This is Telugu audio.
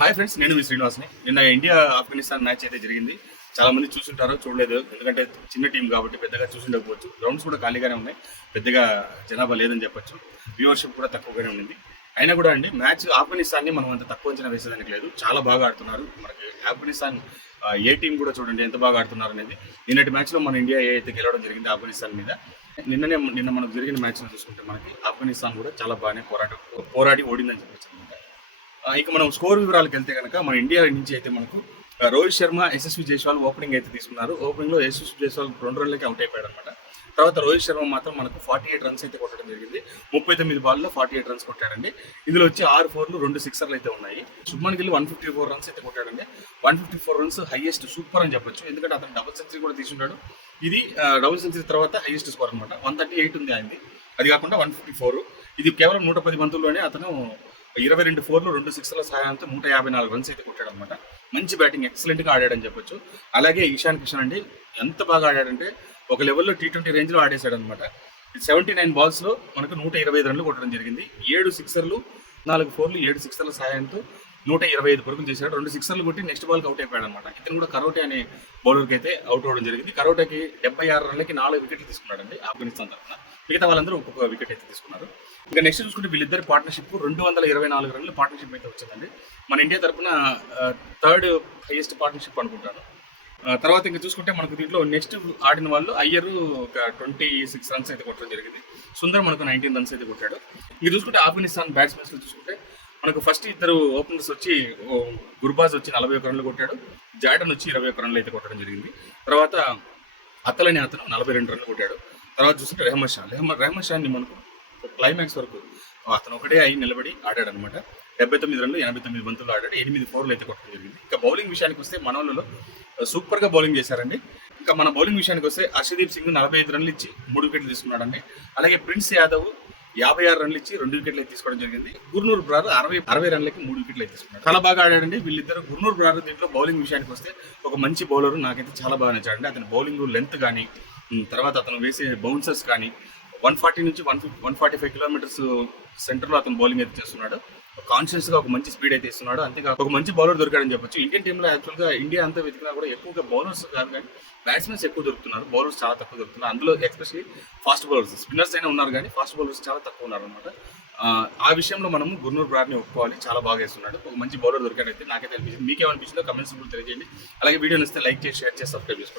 హాయ్ ఫ్రెండ్స్, నేను మీ శ్రీనివాస్ని. నిన్న ఇండియా ఆఫ్ఘనిస్తాన్ మ్యాచ్ అయితే జరిగింది. చాలా మంది చూసుంటారో చూడలేదు, ఎందుకంటే చిన్న టీం కాబట్టి పెద్దగా చూసుండకపోవచ్చు. గ్రౌండ్స్ కూడా ఖాళీగానే ఉన్నాయి, పెద్దగా జనాభా లేదని చెప్పొచ్చు. వ్యూవర్షిప్ కూడా తక్కువగానే ఉంది. అయినా కూడా అండి, మ్యాచ్ ఆఫ్ఘనిస్తాన్ని మనం అంత తక్కువ అంచనా వేసేదానికి లేదు. చాలా బాగా ఆడుతున్నారు. మనకి ఆఫ్ఘనిస్తాన్ ఏ టీం కూడా చూడండి ఎంత బాగా ఆడుతున్నారు అనేది. నిన్నటి మ్యాచ్లో మన ఇండియా ఏ అయితే గెలవడం జరిగింది ఆఫ్ఘనిస్తాన్ మీద, నిన్న మనకు జరిగిన మ్యాచ్లో చూసుకుంటే మనకి ఆఫ్ఘనిస్తాన్ కూడా చాలా బాగానే పోరాడి ఓడిందని చెప్పచ్చు అనమాట. ఇక మనం స్కోర్ వివరాలకు వెళ్తే కనుక మన ఇండియా నుంచి అయితే మనకు రోహిత్ శర్మ, యశస్వి జైస్వాల్ ఓపెనింగ్ అయితే తీసుకున్నారు. ఓపెనింగ్లో యశస్వి జైస్వాల్ 2 రన్లకి అవుట్ అయిపోయాడు అనమాట. తర్వాత రోహిత్ శర్మ మాత్రం మనకు 48 రన్స్ అయితే కొట్టడం జరిగింది. 39 బాల్లో 48 రన్స్ కొట్టాడండి. ఇందులో వచ్చి 6 4లు 2 సిక్సర్లు అయితే ఉన్నాయి. శుభ్మన్ గిల్ 154 రన్స్ అయితే కొట్టాడండి. 154 రన్స్ హైయెస్ట్, సూపర్ అని చెప్పొచ్చు. ఎందుకంటే అతను డబుల్ సెంచరీ కూడా తీసుంటాడు. ఇది డబుల్ సెంచరీ తర్వాత హైయెస్ట్ స్కోర్ అనమాట. 138 ఉంది ఆయనది. అది కాకుండా 154. ఇది కేవలం 110 బంతుల్లోనే అతను 22 4లు 2 సిక్సర్ల సహాయంతో 154 రన్స్ అయితే కొట్టాడు అనమాట. మంచి బ్యాటింగ్, ఎక్సలెంట్గా ఆడాడని చెప్పొచ్చు. అలాగే ఇషాన్ కిషన్ అండి, ఎంత బాగా ఆడాడంటే ఒక లెవెల్లో T20 రేంజ్లో ఆడేశాడు అనమాట. 79 బాల్స్లో మనకు 125 రన్లు కొట్టడం జరిగింది. 7 సిక్సర్లు 4 4లు 7 సిక్సర్ల సహాయంతో 125 పరుగులు చేశాడు. 2 సిక్సర్లు కొట్టి నెక్స్ట్ బాల్కి అవుట్ అయిపోయాడు అనమాట. ఇతను కూడా కరోటే అనే బౌలర్కి అయితే అవుట్ అవ్వడం జరిగింది. కరోటాకి 76 రన్లకి 4 వికెట్లు తీసుకున్నాడండి ఆఫ్ఘనిస్తాన్ తరఫున. మిగతా వాళ్ళందరూ ఒక్కొక్క వికెట్ అయితే తీసుకున్నారు. ఇంకా నెక్స్ట్ చూసుకుంటే వీళ్ళిద్దరి పార్ట్నర్షిప్ 224 రన్లు పార్ట్నర్షిప్ అయితే వచ్చిందండి. మన ఇండియా తరఫున థర్డ్ హైయెస్ట్ పార్ట్నర్షిప్ అనుకుంటాను. తర్వాత ఇంకా చూసుకుంటే మనకు దీంట్లో నెక్స్ట్ ఆడిన వాళ్ళు అయ్యర్ ఒక 26 రన్స్ అయితే కొట్టడం జరిగింది. సుందర్ మనకు 19 రన్స్ అయితే కొట్టాడు. ఇంకా చూసుకుంటే ఆఫ్ఘనిస్తాన్ బ్యాట్స్మెన్స్ చూసుకుంటే మనకు ఫస్ట్ ఇద్దరు ఓపెనర్స్ వచ్చి గుర్బాజ్ వచ్చి 41 రన్లు కొట్టాడు. జార్డన్ వచ్చి 21 రన్లు అయితే కొట్టడం జరిగింది. తర్వాత అతలని అతను 42 రన్లు కొట్టాడు. తర్వాత చూసుకుంటే రెహమద్ షాని మనకు క్లైమాక్స్ వరకు అతను ఒకటే అయి నిలబడి ఆడాడు అనమాట. 79 రన్లు 89 బంతులు ఆడాడు. 8 4లు అయితే కొట్టడం జరిగింది. ఇంకా బౌలింగ్ విషయానికి వస్తే మన వాళ్ళలో సూపర్గా బౌలింగ్ చేశారండి. ఇంకా మన బౌలింగ్ విషయానికి వస్తే హర్షదీప్ సింగ్ 45 రన్లు ఇచ్చి 3 వికెట్లు తీసుకున్నాడండి. అలాగే ప్రిన్స్ యాదవ్ 56 రన్లు ఇచ్చి 2 వికెట్లు అయితే తీసుకోవడం జరిగింది. గుర్నూర్ బ్రార్ 60 రన్లకి 3 వికెట్లు అయితే తీసుకున్నాడు. చాలా బాగా ఆడాడండి వీళ్ళిద్దరు. గుర్నూర్ బ్రార్ దీంట్లో బౌలింగ్ విషయానికి వస్తే ఒక మంచి బౌలర్, నాకైతే చాలా బాగా నచ్చాడండి. అతని బౌలింగ్ లెంత్ కానీ, తర్వాత అతను వేసే బౌన్సర్స్ కానీ 140 నుంచి 145 కిలోమీటర్స్ సెంటర్లో అతను బౌలింగ్ అయితే చేస్తున్నాడు. కాన్షియస్గా ఒక మంచి స్పీడ్ అయితే ఇస్తున్నాడు. అంతేకాక ఒక మంచి బౌలర్ దొరికాడని చెప్పొచ్చు. ఇండియన్ టీంలో యాక్చువల్గా ఇండియా అంతా వెతికినా కూడా ఎక్కువగా బౌలర్స్ కాదు కానీ బ్యాట్స్మెన్స్ ఎక్కువ దొరుకుతున్నారు, బౌలర్స్ చాలా తక్కువ దొరుకుతున్నారు. అందులో ఎస్పెషల్లీ ఫాస్ట్ బౌలర్స్, స్పిన్నర్స్ అయినా ఉన్నారు కానీ ఫాస్ట్ బౌలర్స్ చాలా తక్కువ ఉన్నారు అనమాట. ఆ విషయంలో మనము గుర్నూర్ బ్రార్ని ఒప్పుకోవాలి, చాలా బాగా వేస్తున్నాడు. ఒక మంచి బౌలర్ దొరికాడైతే నాకైతే అనిపించింది. మీకేమనిపించిందో కమెంట్స్ తెలియజేయండి. అలాగే వీడియో నచ్చితే లైక్ చేసి, షేర్ చేసి, సబ్స్క్రైబ్ చేసుకోండి.